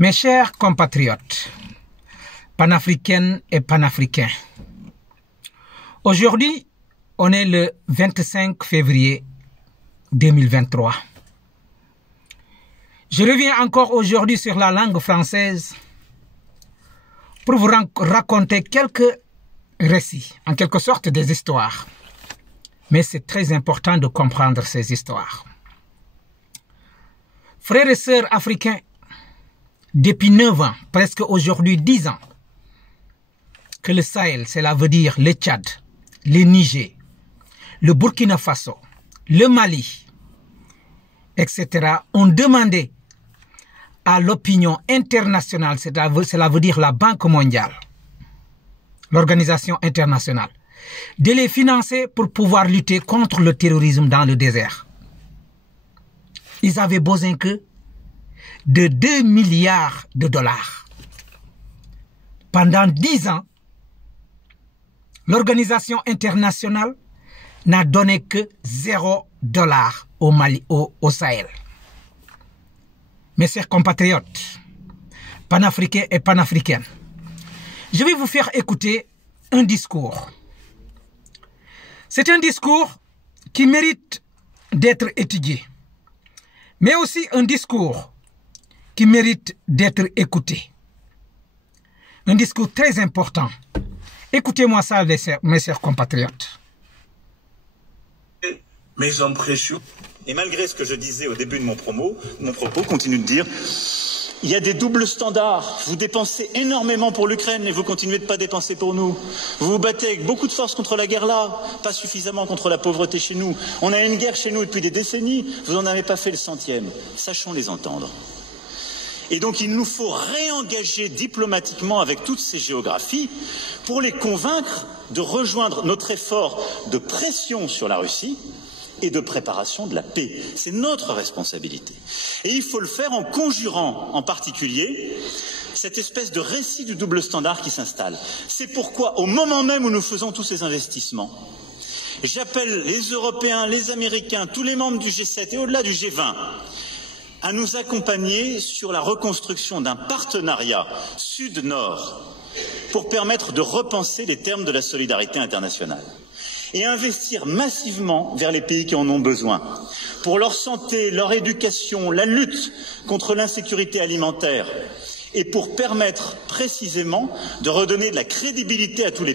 Mes chers compatriotes, panafricaines et panafricains, aujourd'hui, on est le 25 février 2023. Je reviens encore aujourd'hui sur la langue française pour vous raconter quelques récits, en quelque sorte des histoires. Mais c'est très important de comprendre ces histoires. Frères et sœurs africains, depuis 9 ans, presque aujourd'hui 10 ans, que le Sahel, cela veut dire le Tchad, le Niger, le Burkina Faso, le Mali, etc., ont demandé à l'opinion internationale, cela veut dire la Banque mondiale, l'organisation internationale, de les financer pour pouvoir lutter contre le terrorisme dans le désert. Ils avaient besoin que de 2 milliards de dollars. Pendant 10 ans, l'organisation internationale n'a donné que 0 $ au Mali, au Sahel. Mes chers compatriotes, panafricains et panafricaines, je vais vous faire écouter un discours. C'est un discours qui mérite d'être étudié, mais aussi un discours qui mérite d'être écouté. Un discours très important. Écoutez-moi ça, mes chers compatriotes. Mes impressions. Et malgré ce que je disais au début de mon propos continue de dire, il y a des doubles standards. Vous dépensez énormément pour l'Ukraine et vous continuez de ne pas dépenser pour nous. Vous vous battez avec beaucoup de force contre la guerre là, pas suffisamment contre la pauvreté chez nous. On a une guerre chez nous depuis des décennies, vous n'en avez pas fait le centième. Sachons les entendre. Et donc il nous faut réengager diplomatiquement avec toutes ces géographies pour les convaincre de rejoindre notre effort de pression sur la Russie et de préparation de la paix. C'est notre responsabilité. Et il faut le faire en conjurant en particulier cette espèce de récit du double standard qui s'installe. C'est pourquoi, au moment même où nous faisons tous ces investissements, j'appelle les Européens, les Américains, tous les membres du G7 et au-delà du G20 à nous accompagner sur la reconstruction d'un partenariat sud-nord pour permettre de repenser les termes de la solidarité internationale et investir massivement vers les pays qui en ont besoin pour leur santé, leur éducation, la lutte contre l'insécurité alimentaire et pour permettre précisément de redonner de la crédibilité à tous les